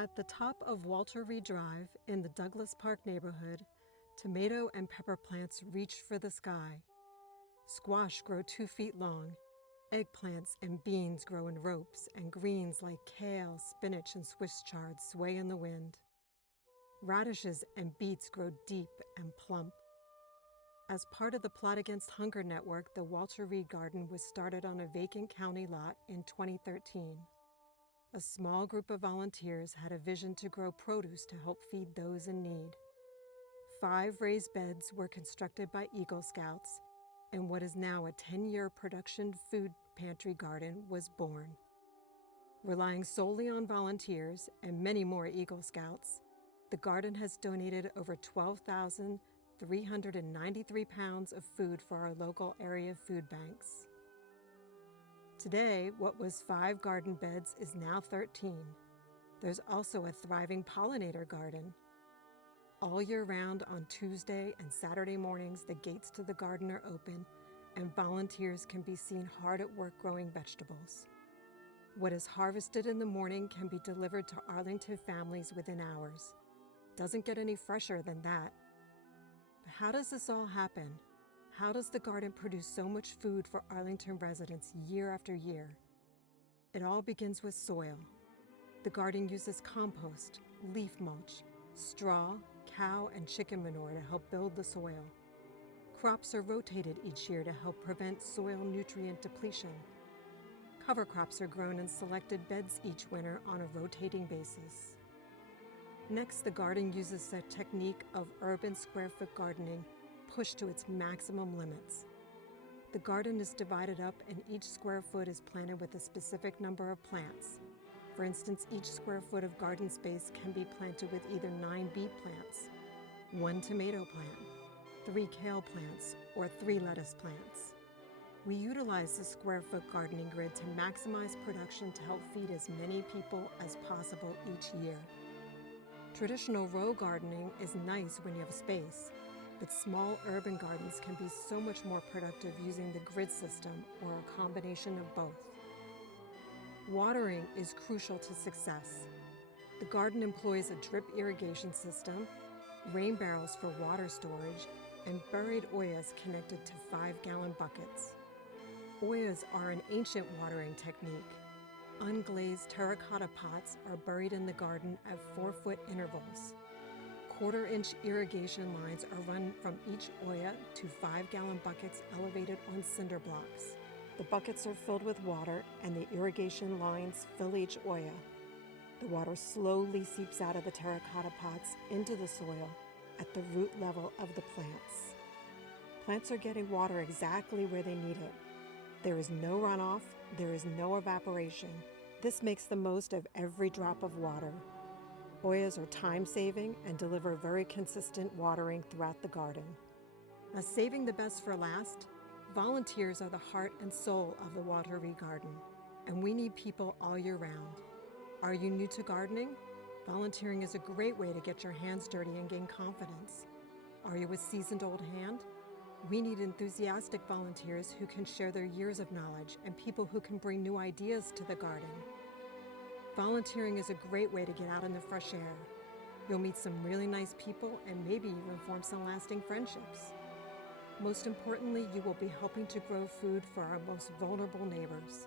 At the top of Walter Reed Drive in the Douglas Park neighborhood, tomato and pepper plants reach for the sky. Squash grow 2 feet long. Eggplants and beans grow in ropes, and greens like kale, spinach, and Swiss chard sway in the wind. Radishes and beets grow deep and plump. As part of the Plot Against Hunger Network, the Walter Reed Garden was started on a vacant county lot in 2013. A small group of volunteers had a vision to grow produce to help feed those in need. 5 raised beds were constructed by Eagle Scouts, and what is now a 10-year production food pantry garden was born. Relying solely on volunteers and many more Eagle Scouts, the garden has donated over 12,393 pounds of food for our local area food banks. Today, what was 5 garden beds is now 13. There's also a thriving pollinator garden. All year round on Tuesday and Saturday mornings, the gates to the garden are open and volunteers can be seen hard at work growing vegetables. What is harvested in the morning can be delivered to Arlington families within hours. Doesn't get any fresher than that. But how does this all happen? How does the garden produce so much food for Arlington residents year after year? It all begins with soil. The garden uses compost, leaf mulch, straw, cow and chicken manure to help build the soil. Crops are rotated each year to help prevent soil nutrient depletion. Cover crops are grown in selected beds each winter on a rotating basis. Next, the garden uses a technique of urban square-foot gardening pushed to its maximum limits. The garden is divided up and each square foot is planted with a specific number of plants. For instance, each square foot of garden space can be planted with either 9 beet plants, 1 tomato plant, 3 kale plants, or 3 lettuce plants. We utilize the square foot gardening grid to maximize production to help feed as many people as possible each year. Traditional row gardening is nice when you have space, but small urban gardens can be so much more productive using the grid system or a combination of both. Watering is crucial to success. The garden employs a drip irrigation system, rain barrels for water storage, and buried oyas connected to 5-gallon buckets. Oyas are an ancient watering technique. Unglazed terracotta pots are buried in the garden at 4-foot intervals. 1/4-inch irrigation lines are run from each oya to 5-gallon buckets elevated on cinder blocks. The buckets are filled with water and the irrigation lines fill each oya. The water slowly seeps out of the terracotta pots into the soil at the root level of the plants. Plants are getting water exactly where they need it. There is no runoff, there is no evaporation. This makes the most of every drop of water. Oyas are time-saving and deliver very consistent watering throughout the garden. Now, saving the best for last, volunteers are the heart and soul of the Walter Reed Garden, and we need people all year round. Are you new to gardening? Volunteering is a great way to get your hands dirty and gain confidence. Are you a seasoned old hand? We need enthusiastic volunteers who can share their years of knowledge and people who can bring new ideas to the garden. Volunteering is a great way to get out in the fresh air. You'll meet some really nice people and maybe even form some lasting friendships. Most importantly, you will be helping to grow food for our most vulnerable neighbors.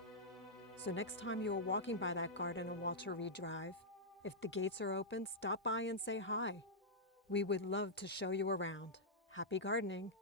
So next time you are walking by that garden on Walter Reed Drive, if the gates are open, stop by and say hi. We would love to show you around. Happy gardening!